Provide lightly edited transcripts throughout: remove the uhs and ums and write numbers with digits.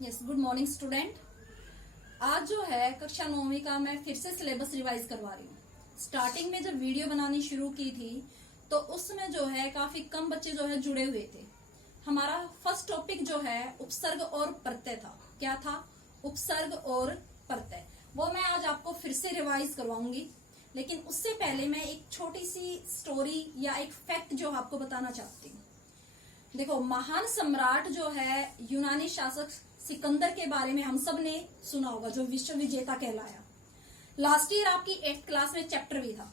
Yes, good morning student. आज जो है कक्षा 9वीं का मैं फिर से सिलेबस रिवाइज करवा रही हूँ। स्टार्टिंग में जब वीडियो बनानी शुरू की थी तो उसमें जो है काफी कम बच्चे जो है जुड़े हुए थे। हमारा फर्स्ट टॉपिक जो है उपसर्ग और प्रत्यय था। क्या था? उपसर्ग और प्रत्यय। वो मैं आज आपको फिर से रिवाइज करवाऊंगी, लेकिन उससे पहले मैं एक छोटी सी स्टोरी या एक फैक्ट जो आपको बताना चाहती हूँ। देखो, महान सम्राट जो है यूनानी शासक सिकंदर के बारे में हम सब ने सुना होगा, जो विश्व विजेता कहलाया। लास्ट ईयर आपकी 8th क्लास में चैप्टर भी था।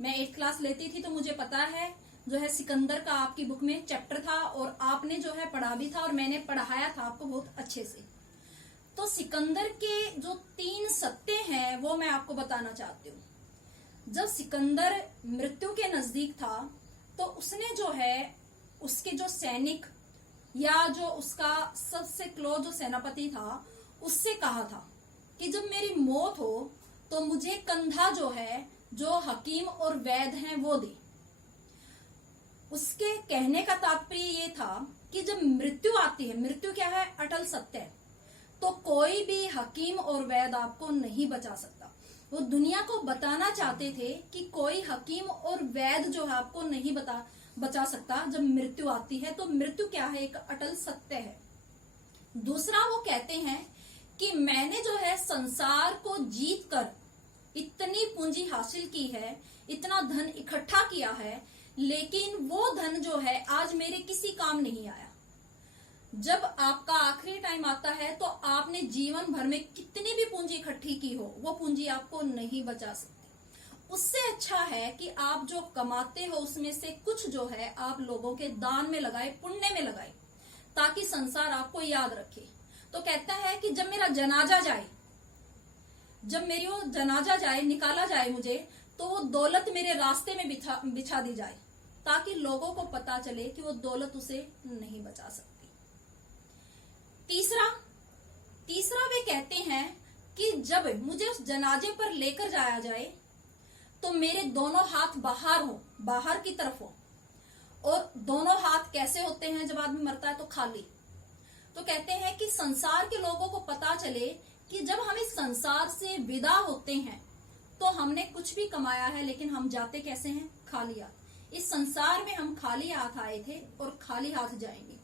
मैं 8th क्लास लेती थी तो मुझे पता है जो है सिकंदर का आपकी बुक में चैप्टर था, और आपने जो है पढ़ा भी था और मैंने पढ़ाया था आपको बहुत अच्छे से। तो सिकंदर के जो 3 सत्य हैं वो मैं आपको बताना चाहती हूँ। जब सिकंदर मृत्यु के नजदीक था तो उसने जो है उसके जो सैनिक या जो उसका सबसे क्लोज जो सेनापति था उससे कहा था कि जब मेरी मौत हो तो मुझे कंधा जो है जो हकीम और वैद्य हैं वो दे। उसके कहने का तात्पर्य ये था कि जब मृत्यु आती है, मृत्यु क्या है? अटल सत्य है, तो कोई भी हकीम और वैद्य आपको नहीं बचा सकता। वो दुनिया को बताना चाहते थे कि कोई हकीम और वैद्य जो है आपको नहीं बचा सकता जब मृत्यु आती है। तो मृत्यु क्या है? एक अटल सत्य है। दूसरा, वो कहते हैं कि मैंने जो है संसार को जीत कर इतनी पूंजी हासिल की है, इतना धन इकट्ठा किया है, लेकिन वो धन जो है आज मेरे किसी काम नहीं आया। जब आपका आखिरी टाइम आता है तो आपने जीवन भर में कितनी भी पूंजी इकट्ठी की हो, वो पूंजी आपको नहीं बचा सकती। उससे अच्छा है कि आप जो कमाते हो उसमें से कुछ जो है आप लोगों के दान में लगाए, पुण्य में लगाए, ताकि संसार आपको याद रखे। तो कहता है कि जब मेरा जनाजा जाए, जब मेरी वो जनाजा जाए, निकाला जाए मुझे, तो वो दौलत मेरे रास्ते में बिछा दी जाए, ताकि लोगों को पता चले कि वो दौलत उसे नहीं बचा सकती। तीसरा वे कहते हैं कि जब मुझे उस जनाजे पर लेकर जाया जाए तो मेरे दोनों हाथ बाहर हो, बाहर की तरफ हो। और दोनों हाथ कैसे होते हैं जब आदमी मरता है? तो खाली। तो कहते हैं कि संसार के लोगों को पता चले कि जब हम इस संसार से विदा होते हैं तो हमने कुछ भी कमाया है, लेकिन हम जाते कैसे हैं? खाली हाथ। इस संसार में हम खाली हाथ आए थे और खाली हाथ जाएंगे।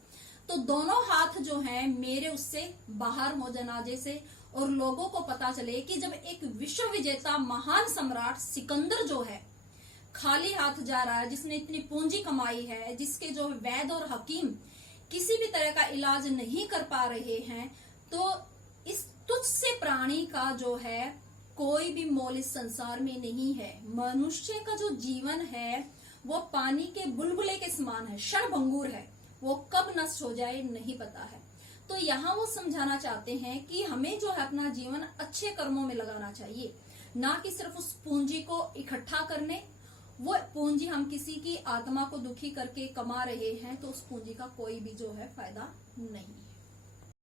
तो दोनों हाथ जो हैं मेरे उससे बाहर हो, जनाजे से, और लोगों को पता चले कि जब एक विश्व विजेता महान सम्राट सिकंदर जो है खाली हाथ जा रहा है, जिसने इतनी पूंजी कमाई है, जिसके जो वैद्य और हकीम किसी भी तरह का इलाज नहीं कर पा रहे हैं, तो इस तुच्छ से प्राणी का जो है कोई भी मोल इस संसार में नहीं है। मनुष्य का जो जीवन है वो पानी के बुलबुले के समान है, क्षणभंगुर है, वो कब नष्ट हो जाए नहीं पता है। तो यहाँ वो समझाना चाहते हैं कि हमें जो है अपना जीवन अच्छे कर्मों में लगाना चाहिए, ना कि सिर्फ उस पूंजी को इकट्ठा करने। वो पूंजी हम किसी की आत्मा को दुखी करके कमा रहे हैं तो उस पूंजी का कोई भी जो है फायदा नहीं।